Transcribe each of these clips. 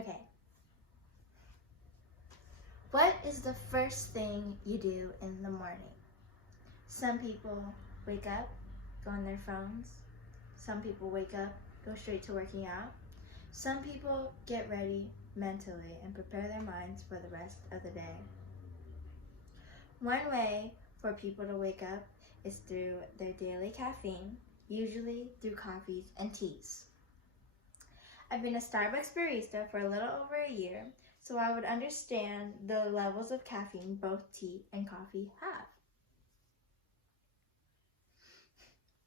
Okay. What is the first thing you do in the morning? Some people wake up, go on their phones. Some people wake up, go straight to working out. Some people get ready mentally and prepare their minds for the rest of the day. One way for people to wake up is through their daily caffeine, usually through coffees and teas. I've been a Starbucks barista for a little over a year, so I would understand the levels of caffeine both tea and coffee have.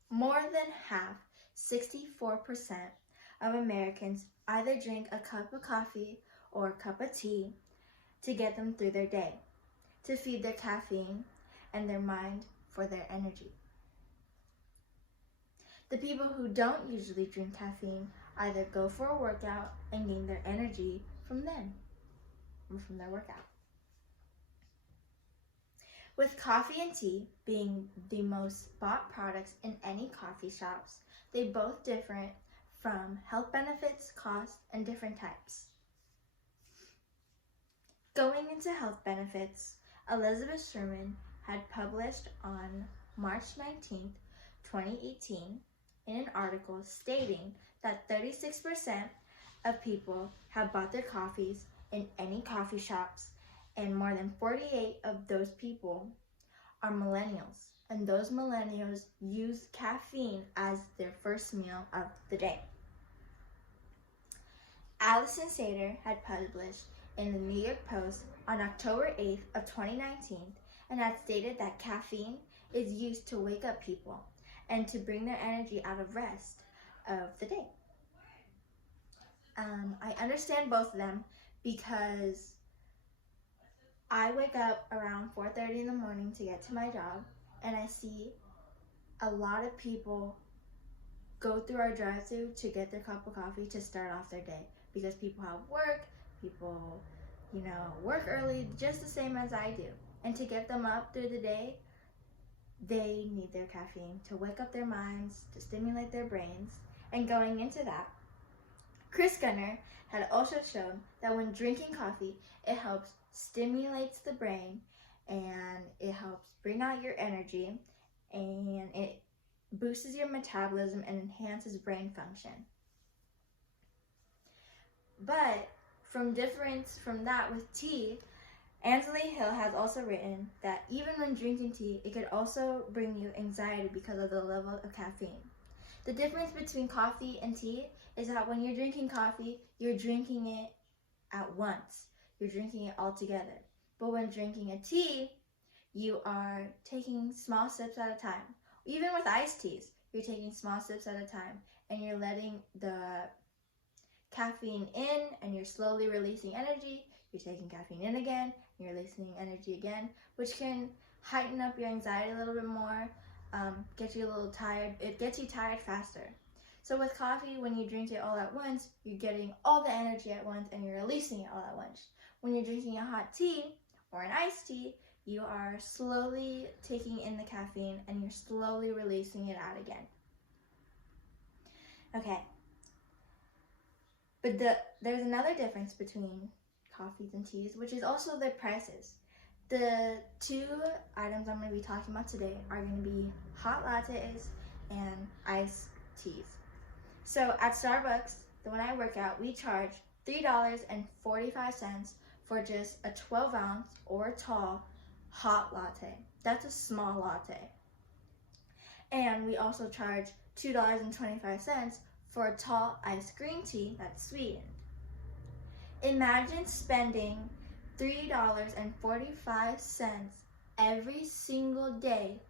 More than half, 64% of Americans either drink a cup of coffee or a cup of tea to get them through their day, to feed their caffeine and their mind for their energy. The people who don't usually drink caffeine either go for a workout and gain their energy from them or from their workout. With coffee and tea being the most bought products in any coffee shops, they both differ from health benefits, cost, and different types. Going into health benefits, Elizabeth Sherman had published on March 19th, 2018, in an article stating that 36% of people have bought their coffees in any coffee shops, and more than 48 of those people are millennials, and those millennials use caffeine as their first meal of the day. Allison Sater had published in the New York Post on October 8th of 2019 and had stated that caffeine is used to wake up people and to bring their energy out of rest of the day. I understand both of them because I wake up around 4:30 in the morning to get to my job, and I see a lot of people go through our drive-thru to get their cup of coffee to start off their day because people have work, people, work early just the same as I do. And to get them up through the day, they need their caffeine to wake up their minds, to stimulate their brains. And going into that, Chris Gunner had also shown that when drinking coffee, it helps stimulates the brain and it helps bring out your energy and it boosts your metabolism and enhances brain function. But from that with tea, Ansley Hill has also written that even when drinking tea, it could also bring you anxiety because of the level of caffeine. The difference between coffee and tea is that when you're drinking coffee, you're drinking it at once. You're drinking it all together. But when drinking a tea, you are taking small sips at a time. Even with iced teas, you're taking small sips at a time and you're letting the caffeine in and you're slowly releasing energy. You're taking caffeine in again, and you're releasing energy again, which can heighten up your anxiety a little bit more, get you a little tired. It gets you tired faster. So with coffee, when you drink it all at once, you're getting all the energy at once and you're releasing it all at once. When you're drinking a hot tea or an iced tea, you are slowly taking in the caffeine and you're slowly releasing it out again. Okay. But there's another difference between coffees and teas, which is also their prices. The two items I'm going to be talking about today are going to be hot lattes and iced teas. So at Starbucks, the one I work at, we charge $3.45 for just a 12-ounce or tall hot latte. That's a small latte. And we also charge $2.25 for a tall iced green tea that's sweetened. Imagine spending $3.45 every single day,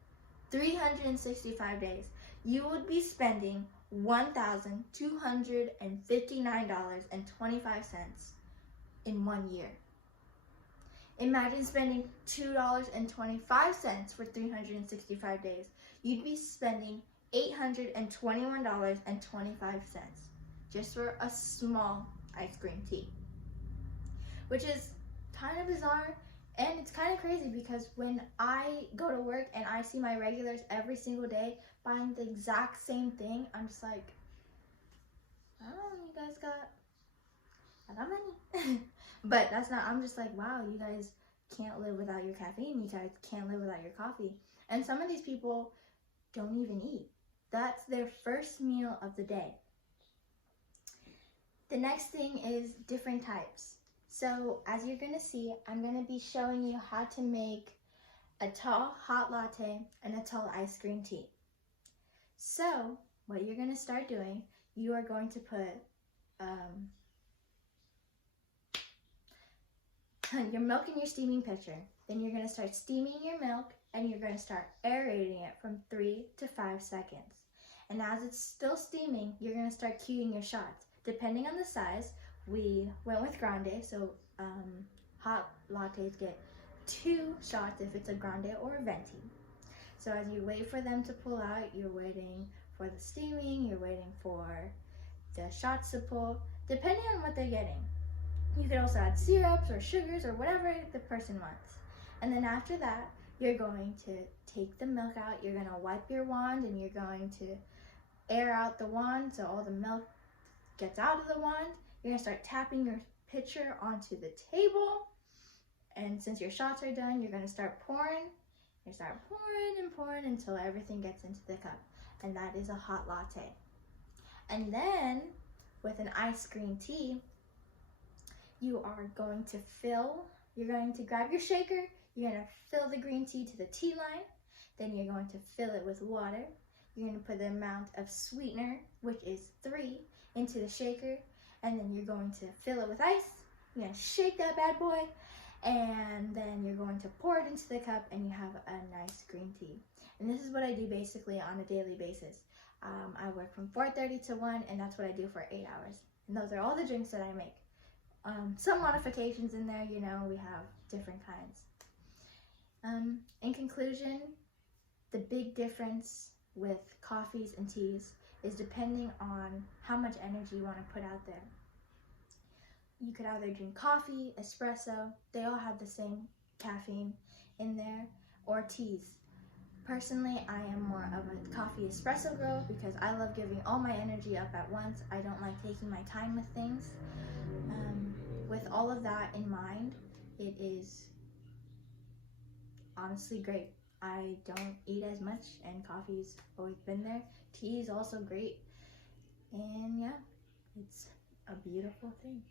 365 days. You would be spending $1,259.25 in 1 year. Imagine spending $2.25 for 365 days. You'd be spending $821.25 just for a small ice cream tea, which is kind of bizarre and it's kind of crazy because when I go to work and I see my regulars every single day buying the exact same thing, I'm just like, I don't know, you guys got I got money. But that's not, I'm just like, wow, you guys can't live without your caffeine. You guys can't live without your coffee. And some of these people don't even eat. That's their first meal of the day. The next thing is different types. So as you're gonna see, I'm gonna be showing you how to make a tall hot latte and a tall iced green tea. So what you're gonna start doing, you are going to put your milk in your steaming pitcher. Then you're gonna start steaming your milk and you're gonna start aerating it from 3 to 5 seconds. And as it's still steaming, you're gonna start queuing your shots. Depending on the size, we went with grande, so hot lattes get 2 shots if it's a grande or a venti. So as you wait for them to pull out, you're waiting for the steaming, you're waiting for the shots to pull, depending on what they're getting. You could also add syrups or sugars or whatever the person wants. And then after that, you're going to take the milk out, you're gonna wipe your wand and you're going to air out the wand so all the milk gets out of the wand. You're gonna start tapping your pitcher onto the table. And since your shots are done, you're gonna start pouring. You start pouring and pouring until everything gets into the cup. And that is a hot latte. And then with an iced green tea, you are going to you're going to grab your shaker, you're gonna fill the green tea to the tea line, then you're going to fill it with water. You're gonna put the amount of sweetener, which is 3, into the shaker, and then you're going to fill it with ice. You're gonna shake that bad boy, and then you're going to pour it into the cup, and you have a nice green tea. And this is what I do basically on a daily basis. I work from 4:30 to 1, and that's what I do for 8 hours. And those are all the drinks that I make. Some modifications in there, you know, we have different kinds. In conclusion, the big difference with coffees and teas is depending on how much energy you want to put out there. You could either drink coffee, espresso, they all have the same caffeine in there, or teas. Personally, I am more of a coffee espresso girl because I love giving all my energy up at once. I don't like taking my time with things. With all of that in mind, it is honestly great. I don't eat as much and coffee's always been there. Tea is also great. And yeah, it's a beautiful thing.